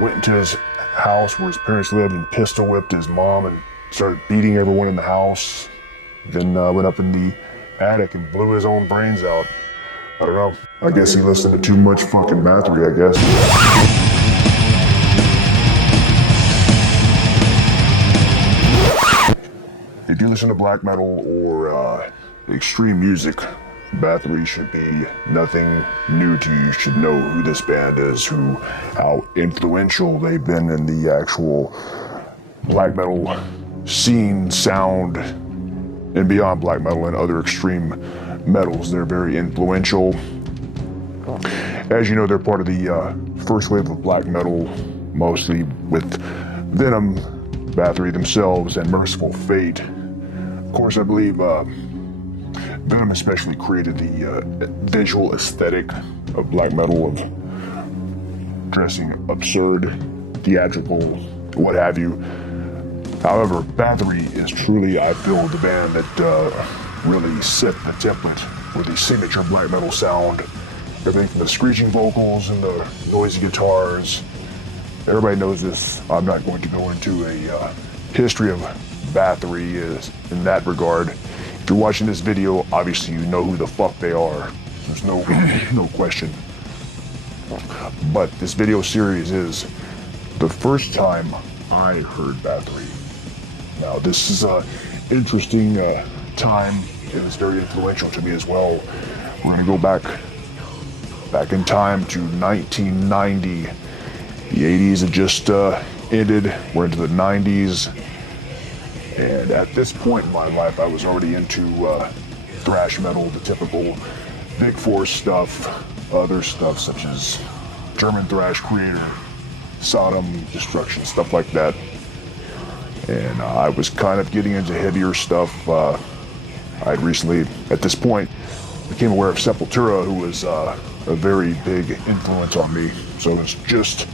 went into his house where his parents lived and pistol whipped his mom and started beating everyone in the house. Then went up in the attic and blew his own brains out. I don't know. I guess he listened to too much fucking Bathory, I guess. If you listen to black metal or extreme music, Bathory should be nothing new to you. You should know who this band is, how influential they've been in the actual black metal scene, sound, and beyond black metal and other extreme metals. They're very influential. As you know, they're part of the first wave of black metal, mostly with Venom, Bathory themselves, and Merciful Fate. Of course, I believe Venom especially created the visual aesthetic of black metal, of dressing absurd, theatrical, what have you. However, Bathory is truly, I feel, the band that really set the template for the signature black metal sound. Everything from the screeching vocals and the noisy guitars. Everybody knows this. I'm not going to go into a history of Bathory in that regard. If you're watching this video, obviously you know who the fuck they are. There's no question. But this video series is the first time I heard Bathory. Now this is an interesting time. It was very influential to me as well. We're gonna go back in time to 1990. The 80s had just ended. We're into the 90s. And at this point in my life, I was already into thrash metal, the typical Big Four stuff, other stuff such as German thrash creator, Sodom, Destruction, stuff like that. And I was kind of getting into heavier stuff. I'd recently, at this point, became aware of Sepultura, who was a very big influence on me. So it's just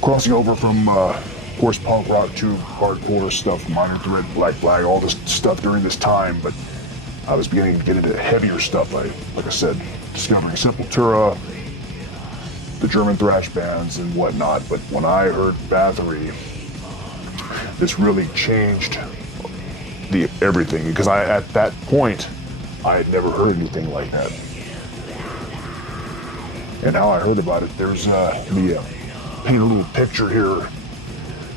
crossing over from, of course, punk rock to hardcore stuff, Minor Threat, Black Flag, all this stuff during this time. But I was beginning to get into heavier stuff. Like I said, discovering Sepultura, the German thrash bands and whatnot. But when I heard Bathory, this really changed everything, because at that point I had never heard anything like that. And how I heard about it, there's let me paint a little picture here.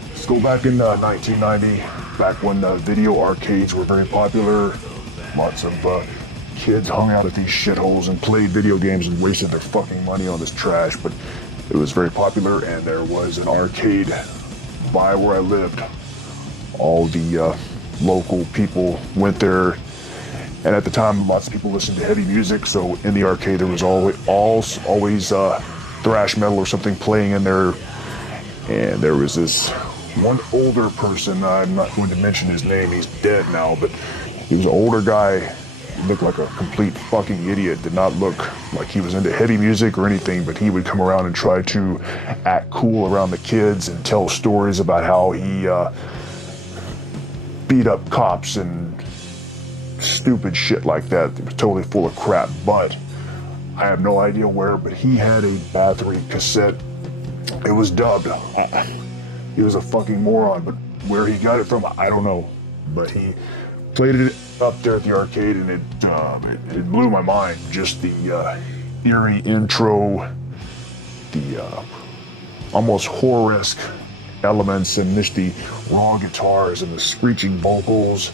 Let's go back in 1990, back when video arcades were very popular. Lots of kids hung out at these shitholes and played video games and wasted their fucking money on this trash, but it was very popular, and there was an arcade by where I lived. All the local people went there, and at the time lots of people listened to heavy music, so in the arcade there was always thrash metal or something playing in there. And there was this one older person, I'm not going to mention his name, he's dead now, but he was an older guy. He looked like a complete fucking idiot, did not look like he was into heavy music or anything, but he would come around and try to act cool around the kids and tell stories about how he beat up cops and stupid shit like that. It was totally full of crap, but I have no idea where, but he had a Bathory cassette. It was dubbed. He was a fucking moron, but where he got it from, I don't know. But he played it up there at the arcade, and it blew my mind. Just the eerie intro, the almost horror-esque elements, and just the raw guitars and the screeching vocals.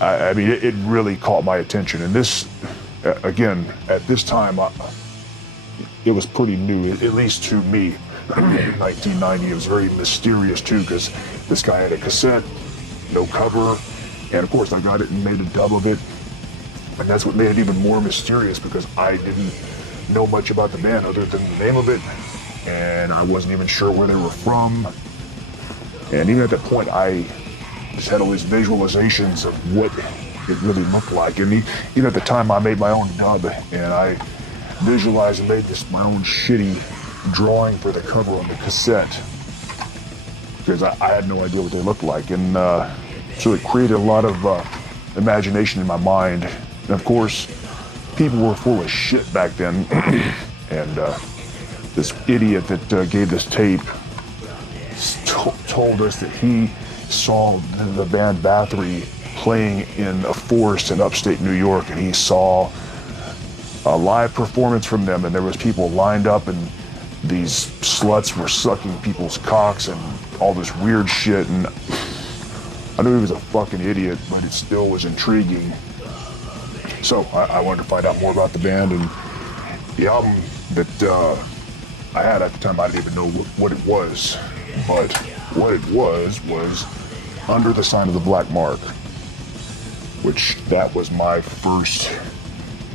I mean, it really caught my attention. And this, again, at this time, it was pretty new, at least to me. 1990, it was very mysterious too, because this guy had a cassette, no cover, and of course I got it and made a dub of it. And that's what made it even more mysterious, because I didn't know much about the band other than the name of it, and I wasn't even sure where they were from. And even at that point, I just had all these visualizations of what it really looked like. And even at the time, I made my own dub, and I visualized and made this my own shitty drawing for the cover on the cassette, because I had no idea what they looked like. And so it created a lot of imagination in my mind. And of course, people were full of shit back then. And this idiot that gave this tape told us that he saw the band Bathory playing in a forest in upstate New York, and he saw a live performance from them, and there was people lined up, and these sluts were sucking people's cocks and all this weird shit. And I knew he was a fucking idiot, but it still was intriguing. So I wanted to find out more about the band, and the album that I had at the time, I didn't even know what it was, but what it was Under the Sign of the Black Mark, which that was my first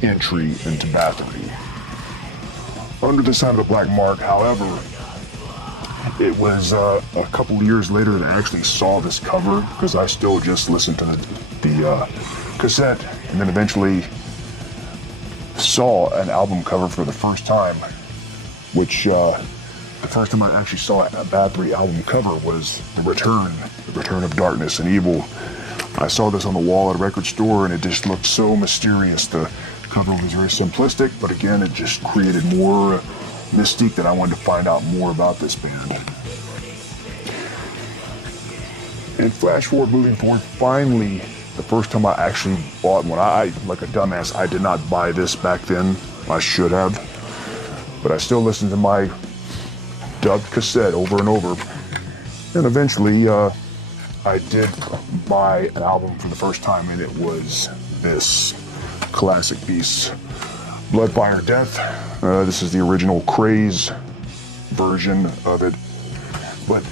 entry into Bathory. Under the Sign of the Black Mark, however, it was a couple of years later that I actually saw this cover, because I still just listened to the cassette, and then eventually saw an album cover for the first time, which the first time I actually saw a Bathory album cover was The Return of Darkness and Evil. I saw this on the wall at a record store, and it just looked so mysterious. The cover was very simplistic, but again, it just created more mystique that I wanted to find out more about this band. And flash forward, moving forward, finally, the first time I actually bought one, I like a dumbass, I did not buy this back then. I should have, but I still listened to my dubbed cassette over and over. And eventually, I did buy an album for the first time, and it was this classic piece, Blood, Fire, Death. This is the original Craze version of it. But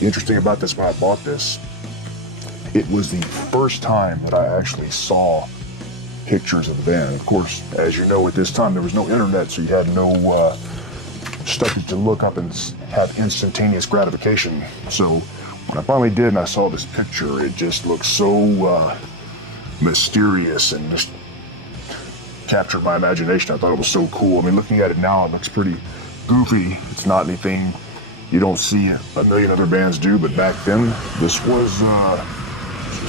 the interesting about this, when I bought this, it was the first time that I actually saw pictures of the band. Of course, as you know, at this time there was no internet, so you had no stuff to look up and have instantaneous gratification. So when I finally did and I saw this picture, it just looked so mysterious and just captured my imagination. I thought it was so cool. I mean, looking at it now, it looks pretty goofy. It's not anything you don't see a million other bands do, but back then, this was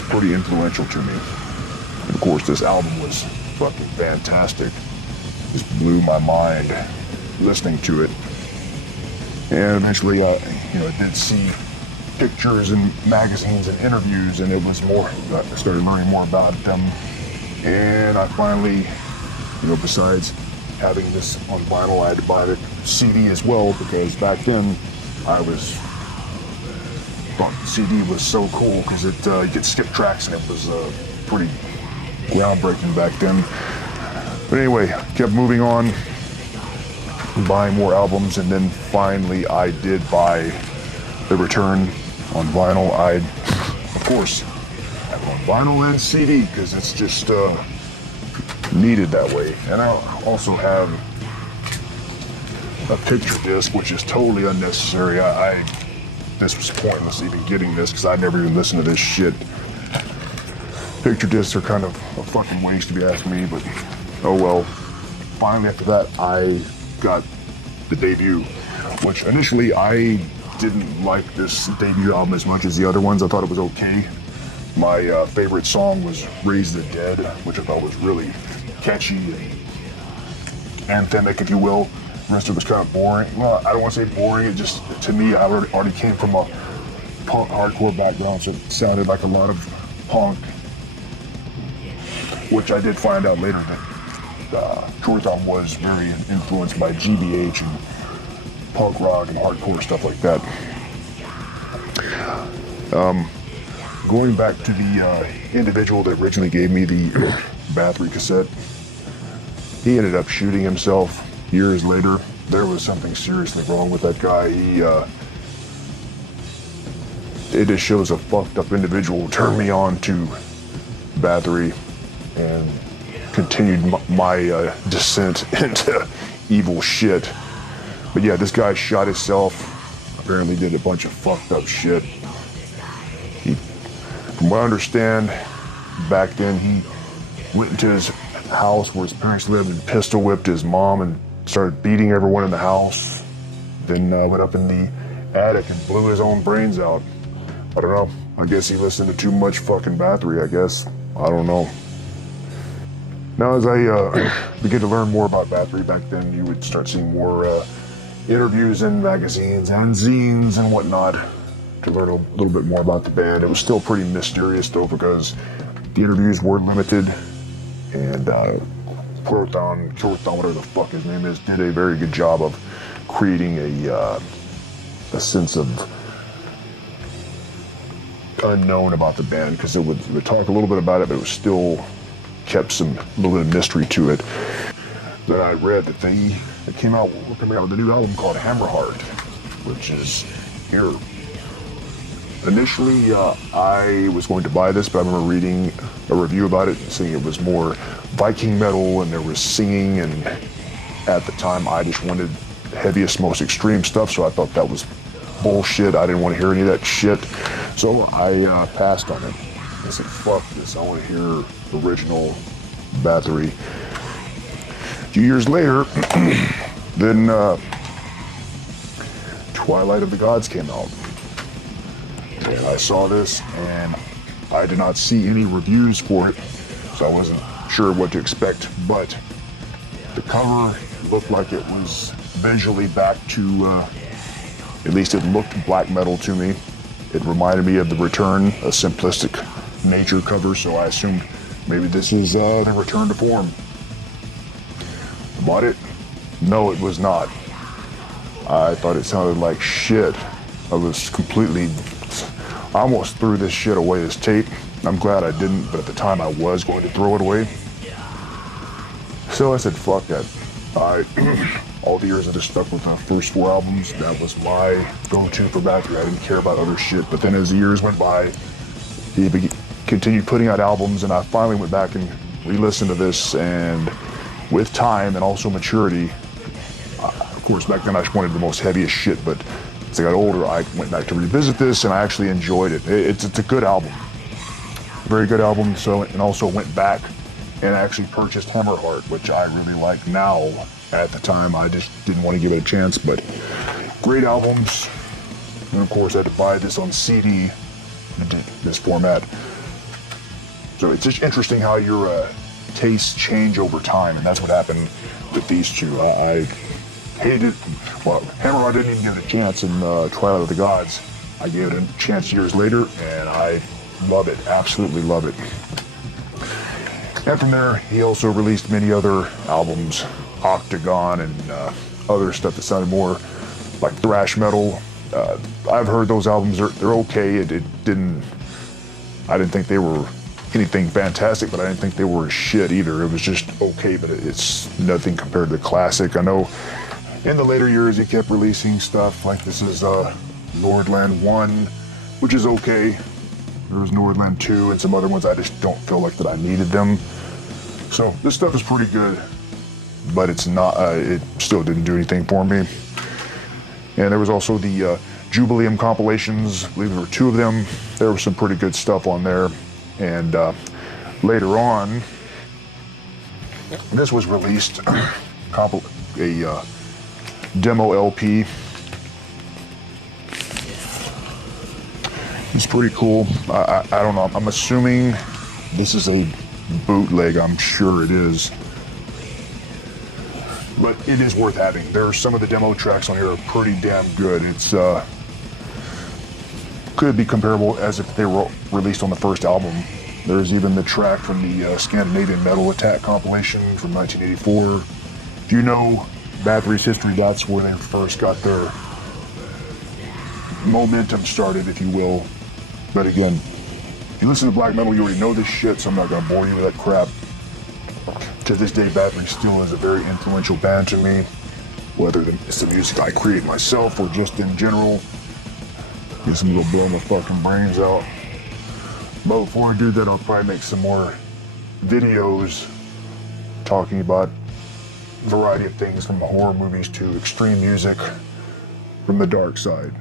pretty influential to me. And of course, this album was fucking fantastic. Just blew my mind listening to it. And eventually, I did see pictures in magazines and interviews, and it was more, I started learning more about them. And I finally, besides having this on vinyl, I had to buy the CD as well, because back then I thought the CD was so cool, because you could skip tracks, and it was pretty groundbreaking back then. But anyway, kept moving on, buying more albums, and then finally I did buy The Return on vinyl. I, of course, have it on vinyl and CD, because it's just needed that way. And I also have a picture disc, which is totally unnecessary. This was pointless even getting this, because I never even listened to this shit. Picture discs are kind of a fucking waste, to be asking me, but oh well. Finally, after that, I got the debut, which initially I didn't like this debut album as much as the other ones. I thought it was okay. My favorite song was Raise the Dead, which I thought was really catchy and anthemic, if you will. The rest of it was kind of boring. Well, I don't want to say boring, it just, to me, I already came from a punk hardcore background, so it sounded like a lot of punk, which I did find out later that quorthon was very influenced by GBH and punk rock and hardcore stuff like that. Going back to the individual that originally gave me the Bathory cassette, he ended up shooting himself years later. There was something seriously wrong with that guy. It just shows a fucked up individual who turned me on to Bathory and continued my descent into evil shit. But yeah, this guy shot himself, apparently did a bunch of fucked up shit. From what I understand, back then he went into his house where his parents lived and pistol whipped his mom and started beating everyone in the house. Then went up in the attic and blew his own brains out. I don't know. I guess he listened to too much fucking Bathory, I guess. I don't know. Now, as I begin to learn more about Bathory, back then you would start seeing more interviews in magazines and zines and whatnot to learn a little bit more about the band. It was still pretty mysterious though, because the interviews were limited, and quorthon, whatever the fuck his name is, did a very good job of creating a sense of unknown about the band, because it would talk a little bit about it, but it was still kept some little bit of mystery to it. Then I read that they came out with a new album called Hammerheart, which is here. Initially, I was going to buy this, but I remember reading a review about it and saying it was more Viking metal and there was singing, and at the time I just wanted heaviest, most extreme stuff, so I thought that was bullshit. I didn't want to hear any of that shit, so I passed on it. I said, fuck this, I want to hear original Bathory. A few years later, then Twilight of the Gods came out. And I saw this, and I did not see any reviews for it, so I wasn't sure what to expect, but the cover looked like it was visually back to, at least it looked black metal to me. It reminded me of The Return, a simplistic nature cover, so I assumed maybe this is the return to form. Bought it? No, it was not. I thought it sounded like shit. I almost threw this shit away, this tape. I'm glad I didn't, but at the time I was going to throw it away. So I said, fuck that. All the years I just stuck with the first 4 albums. That was my go-to for Bathory. I didn't care about other shit. But then as the years went by, he continued putting out albums, and I finally went back and re-listened to this, and with time and also maturity, of course back then I just wanted the most heaviest shit, but as I got older I went back to revisit this and I actually enjoyed it. It's a good album, very good album. So, and also went back and actually purchased Hammerheart, which I really like now. At the time I just didn't want to give it a chance, but great albums. And of course I had to buy this on CD, this format. So it's just interesting how your tastes change over time, and that's what happened with these two. I hated, well, Hammerheart didn't even give it a chance in Twilight of the Gods. I gave it a chance years later, and I love it, absolutely love it. And from there, he also released many other albums, Octagon and other stuff that sounded more like thrash metal. I've heard those albums, they're okay. I didn't think they were anything fantastic, but I didn't think they were shit either. It was just okay, but it's nothing compared to the classic. I know in the later years he kept releasing stuff like this is Nordland 1, which is okay. There's Nordland 2 and some other ones I just don't feel like that I needed them. So this stuff is pretty good, but it's not, it still didn't do anything for me. And there was also the Jubileum compilations. I believe there were 2 of them. There was some pretty good stuff on there. And later on, this was released, a demo LP. It's pretty cool. I don't know, I'm assuming this is a bootleg, I'm sure it is. But it is worth having. Some of the demo tracks on here are pretty damn good. It's could be comparable as if they were released on the first album. There's even the track from the Scandinavian Metal Attack compilation from 1984. If you know Bathory's history, that's where they first got their momentum started, if you will. But again, if you listen to black metal, you already know this shit, so I'm not gonna bore you with that crap. To this day, Bathory still is a very influential band to me, whether it's the music I create myself or just in general. Guess I'm gonna blow my fucking brains out. But before I do that, I'll probably make some more videos talking about a variety of things, from the horror movies to extreme music from the dark side.